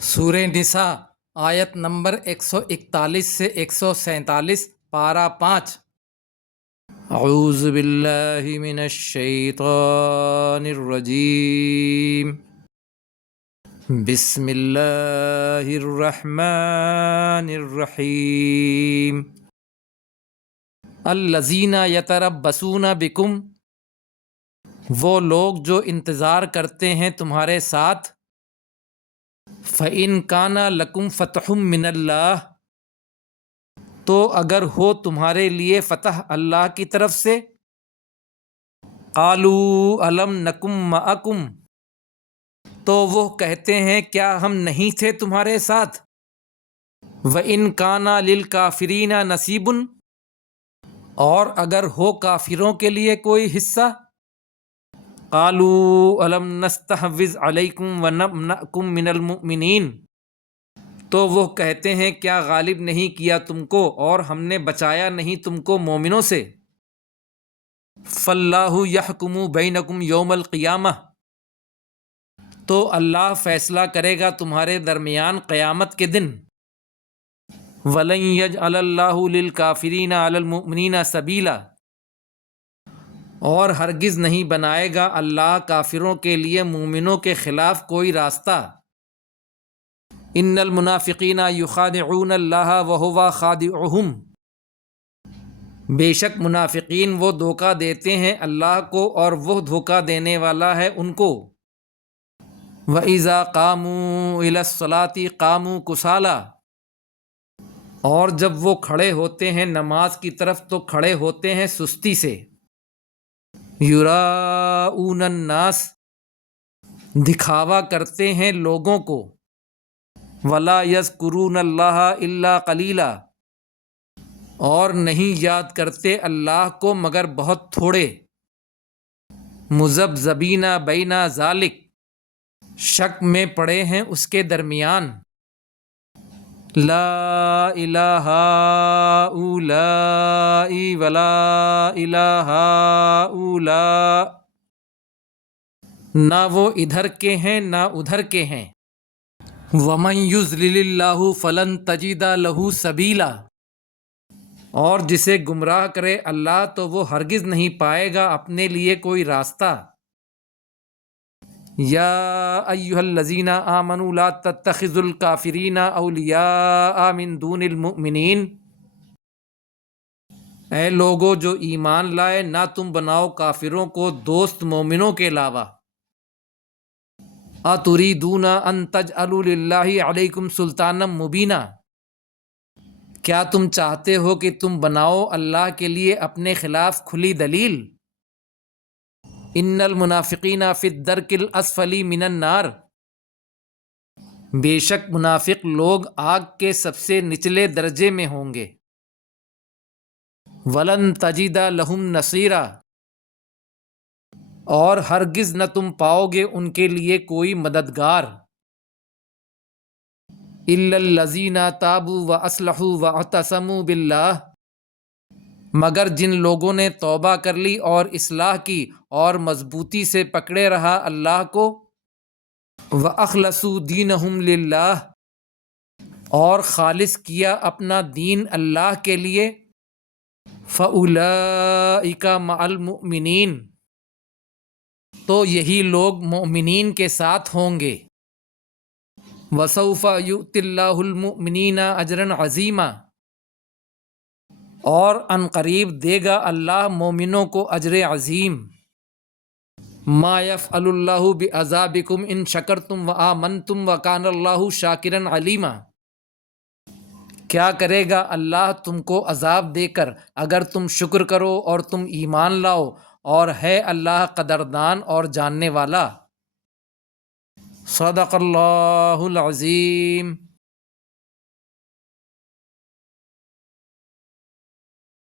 سورہ نساء آیت نمبر 141 سے 147 پارہ 5۔ اعوذ باللہ من الشیطان الرجیم، بسم اللہ الرحمن الرحیم۔ الذین یتربصون بکم، وہ لوگ جو انتظار کرتے ہیں تمہارے ساتھ۔ فَإِن كَانَ لَكُمْ فَتْحٌ مِّنَ اللَّهِ، تو اگر ہو تمہارے لیے فتح اللہ کی طرف سے۔ قَالُوا أَلَمْ نَكُن مَّعَكُمْ، تو وہ کہتے ہیں کیا ہم نہیں تھے تمہارے ساتھ۔ وَإِن كَانَ لِلْكَافِرِينَ نَصِيبٌ، اور اگر ہو کافروں کے لیے کوئی حصہ۔ قَالُوا أَلَمْ نَسْتَحْوِذْ عَلَيْكُمْ وَنَمْنَعْكُمْ مِنَ الْمُؤْمِنِينَ، تو وہ کہتے ہیں کیا غالب نہیں کیا تم کو اور ہم نے بچایا نہیں تم کو مومنوں سے۔ فَاللَّهُ يَحْكُمُ بَيْنَكُمْ يَوْمَ الْقِيَامَةِ، تو اللہ فیصلہ کرے گا تمہارے درمیان قیامت کے دن۔ وَلَن يَجْعَلَ اللَّهُ لِلْكَافِرِينَ عَلَى الْمُؤْمِنِينَ سَبِيلًا، اور ہرگز نہیں بنائے گا اللہ کافروں کے لیے مومنوں کے خلاف کوئی راستہ۔ ان المنافقین یخادعون اللہ وہو خادعہم، بے شک منافقین وہ دھوکہ دیتے ہیں اللہ کو اور وہ دھوکہ دینے والا ہے ان کو۔ وَإِذَا قَامُوا إِلَى الصَّلَاةِ قَامُوا كُسَالَىٰ، اور جب وہ کھڑے ہوتے ہیں نماز کی طرف تو کھڑے ہوتے ہیں سستی سے۔ یراؤون الناس، دکھاوا کرتے ہیں لوگوں کو۔ ولا یذکرون اللہ الا قلیلا، اور نہیں یاد کرتے اللہ کو مگر بہت تھوڑے۔ مذبذبین بین ذالک، شک میں پڑے ہیں اس کے درمیان۔ لا الہ ہؤلاء ولا الہ ہؤلاء، نہ وہ ادھر کے ہیں نہ ادھر کے ہیں۔ وَمَن يُضْلِلِ اللَّهُ فَلَن تَجِدَ لَهُ سَبِيلًا، اور جسے گمراہ کرے اللہ تو وہ ہرگز نہیں پائے گا اپنے لیے کوئی راستہ۔ یا ایھا الذین آمنوا لا تتخذوا الکافرین اولیاء من دون المؤمنین، اے لوگو جو ایمان لائے نہ تم بناؤ کافروں کو دوست مومنوں کے علاوہ۔ اتریدون ان تجعلوا للہ علیکم سلطانا مبینا، کیا تم چاہتے ہو کہ تم بناؤ اللہ کے لیے اپنے خلاف کھلی دلیل۔ ان المنافقین فی الدرک الاسفل من النار، بے شک منافق لوگ آگ کے سب سے نچلے درجے میں ہوں گے۔ ولن تجد لہم نصیرا، اور ہرگز نہ تم پاؤ گے ان کے لیے کوئی مددگار۔ الا الذین تابوا واصلحوا واعتصموا باللہ، مگر جن لوگوں نے توبہ کر لی اور اصلاح کی اور مضبوطی سے پکڑے رہا اللہ کو۔ وَأَخْلَصُوا دِينَهُمْ لِلَّهِ، اور خالص کیا اپنا دین اللہ کے لیے۔ فَأُولَئِكَ مَعَ الْمُؤْمِنِينَ، تو یہی لوگ مومنین کے ساتھ ہوں گے۔ وَسَوْفَ يُؤْتِ اللَّهُ الْمُؤْمِنِينَ أَجْرًا عَظِيمًا، اور ان قریب دے گا اللہ مومنوں کو اجر عظیم۔ ما یفعل اللہ بعذابکم ان شکرتم وآمنتم وکان اللہ شاکرا علیما، کیا کرے گا اللہ تم کو عذاب دے کر اگر تم شکر کرو اور تم ایمان لاؤ، اور ہے اللہ قدردان اور جاننے والا۔ صدق اللہ العظیم۔